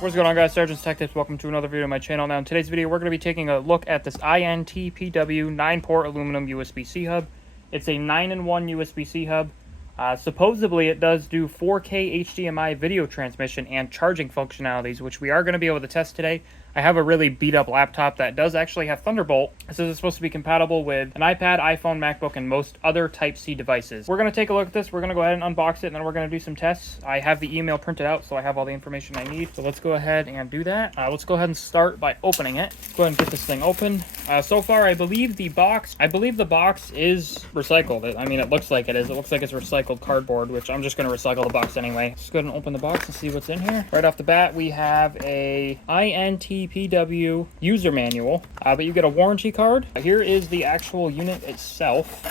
What's going on, guys? SargeantsTechTips. Welcome to another video on my channel. Now in today's video we're going to be taking a look at this INTPW 9-port aluminum USB-C hub. It's a 9-in-1 USB-C hub. Supposedly it does do 4K HDMI video transmission and charging functionalities, which we are going to be able to test today. I have a really beat up laptop that does actually have Thunderbolt. This is supposed to be compatible with an iPad, iPhone, MacBook, and most other Type-C devices. We're going to take a look at this. We're going to go ahead and unbox it, and then we're going to do some tests. I have the email printed out, so I have all the information I need. So let's go ahead and do that. Let's go ahead and start by opening it. Go ahead and get this thing open. So far, I believe the box is recycled. I mean, it looks like it is. It looks like it's recycled cardboard, which I'm just going to recycle the box anyway. Let's go ahead and open the box and see what's in here. Right off the bat, we have a INTPW user manual, but you get a warranty card. Here is the actual unit itself.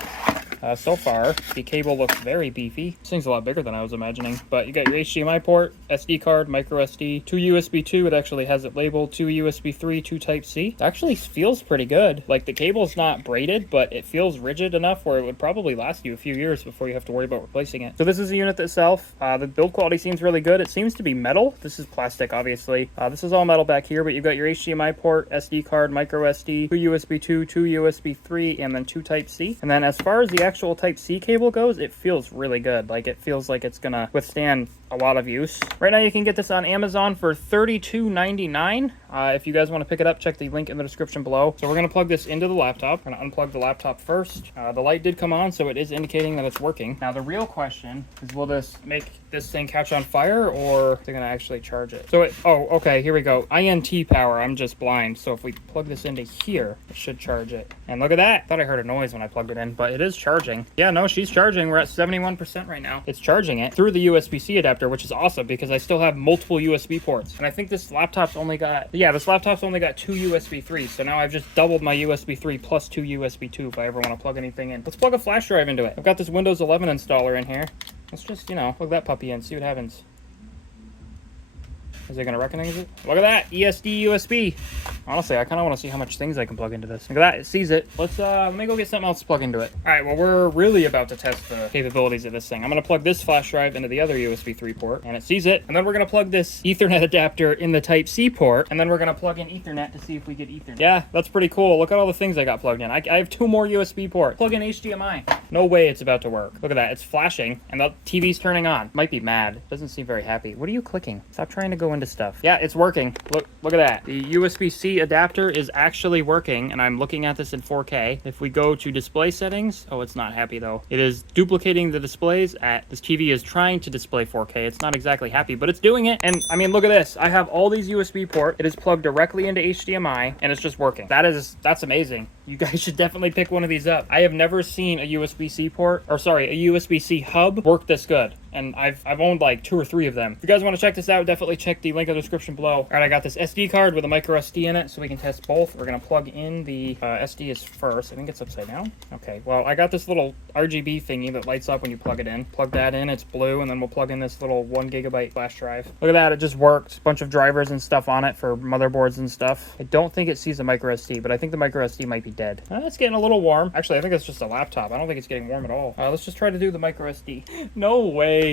So far, the cable looks very beefy. This thing's a lot bigger than I was imagining, but you got your HDMI port, SD card, micro SD, 2 USB 2, it actually has it labeled, 2 USB 3, 2 Type-C. It actually feels pretty good. Like, the cable's not braided, but it feels rigid enough where it would probably last you a few years before you have to worry about replacing it. So this is the unit itself. The build quality seems really good. It seems to be metal. This is plastic, obviously. This is all metal back here, but you've got your HDMI port, SD card, micro SD, 2 USB 2, 2 USB 3, and then 2 Type-C. And then as far as the actual Type-C cable goes, it feels really good. Like, it feels like it's gonna withstand a lot of use. Right now you can get this on Amazon for $32.99. If you guys want to pick it up, check the link in the description below. So we're going to plug this into the laptop. I'm going to unplug the laptop first. The light did come on, so it is indicating that it's working. Now the real question is, will this make this thing catch on fire, or they're going to actually charge it? So okay, here we go. INT power, I'm just blind. So if we plug this into here, it should charge it. And look at that. I thought I heard a noise when I plugged it in, but it is charging. Yeah, no, she's charging. We're at 71% right now. It's charging it through the USB-C adapter, which is awesome because I still have multiple USB ports. And I think this laptop's only got, this laptop's only got 2 USB 3s. So now I've just doubled my USB 3 plus 2 USB 2 if I ever want to plug anything in. Let's plug a flash drive into it. I've got this Windows 11 installer in here. Let's just, plug that puppy in, see what happens. Is it going to recognize it? Look at that, ESD USB. Honestly, I kind of want to see how much things I can plug into this. Look at that, it sees it. Let me go get something else to plug into it. All right, well, we're really about to test the capabilities of this thing. I'm going to plug this flash drive into the other USB 3 port, and it sees it. And then we're going to plug this Ethernet adapter in the Type-C port, and then we're going to plug in Ethernet to see if we get Ethernet. Yeah, that's pretty cool. Look at all the things I got plugged in. I have 2 more USB ports. Plug in HDMI. No way it's about to work. Look at that, it's flashing, and the TV's turning on. Might be mad. Doesn't seem very happy. What are you clicking? Stop trying to go into stuff. Yeah, it's working. Look at that. The USB-C adapter is actually working, and I'm looking at this in 4K. If we go to display settings, oh, it's not happy though. It is duplicating the displays this TV is trying to display 4K. It's not exactly happy, but it's doing it. And I mean, look at this. I have all these USB ports. It is plugged directly into HDMI, and it's just working. That's amazing. You guys should definitely pick one of these up. I have never seen a USB-C port, or sorry, a USB-C hub work this good. And I've owned like 2 or 3 of them. If you guys want to check this out, definitely check the link in the description below. All right, I got this SD card with a micro SD in it, so we can test both. We're gonna plug in the SD is first. I think it's upside down. Okay, well, I got this little RGB thingy that lights up when you plug it in. Plug that in, it's blue, and then we'll plug in this little 1 GB flash drive. Look at that, it just works. Bunch of drivers and stuff on it for motherboards and stuff. I don't think it sees a micro SD, but I think the micro SD might be dead. It's getting a little warm. Actually, I think it's just a laptop. I don't think it's getting warm at all. Let's just try to do the micro SD. No way.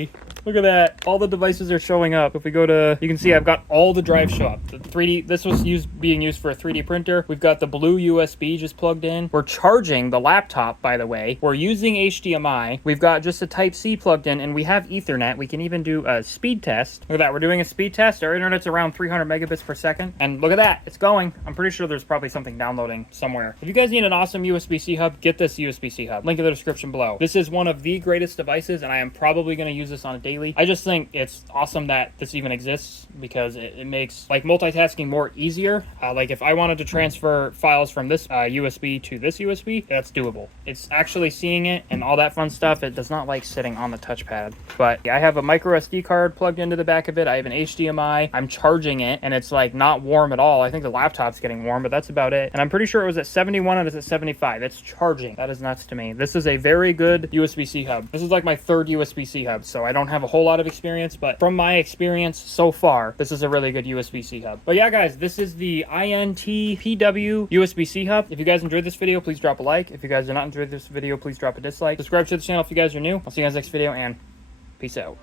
Look at that. All the devices are showing up. If we go to, you can see I've got all the drives show up. The 3D, this was being used for a 3D printer. We've got the blue USB just plugged in. We're charging the laptop, by the way. We're using HDMI. We've got just a Type-C plugged in, and we have Ethernet. We can even do a speed test. Look at that. We're doing a speed test. Our internet's around 300 megabits per second. And look at that. It's going. I'm pretty sure there's probably something downloading somewhere. If you guys need an awesome USB-C hub, get this USB-C hub. Link in the description below. This is one of the greatest devices, and I am probably going to use this on a daily. I just think it's awesome that this even exists because it makes like multitasking more easier. Like if I wanted to transfer files from this USB to this USB, that's doable. It's actually seeing it and all that fun stuff. It does not like sitting on the touchpad. But yeah, I have a micro SD card plugged into the back of it. I have an HDMI. I'm charging it, and it's like not warm at all. I think the laptop's getting warm, but that's about it. And I'm pretty sure it was at 71 and it's at 75. It's charging. That is nuts to me. This is a very good USB-C hub. This is like my 3rd USB-C hub, so I don't have a whole lot of experience, but from my experience so far, this is a really good USB-C hub. But yeah, guys, this is the INTPW USB-C hub. If you guys enjoyed this video, please drop a like. If you guys did not enjoy this video, please drop a dislike. Subscribe to the channel if you guys are new. I'll see you guys next video, and peace out.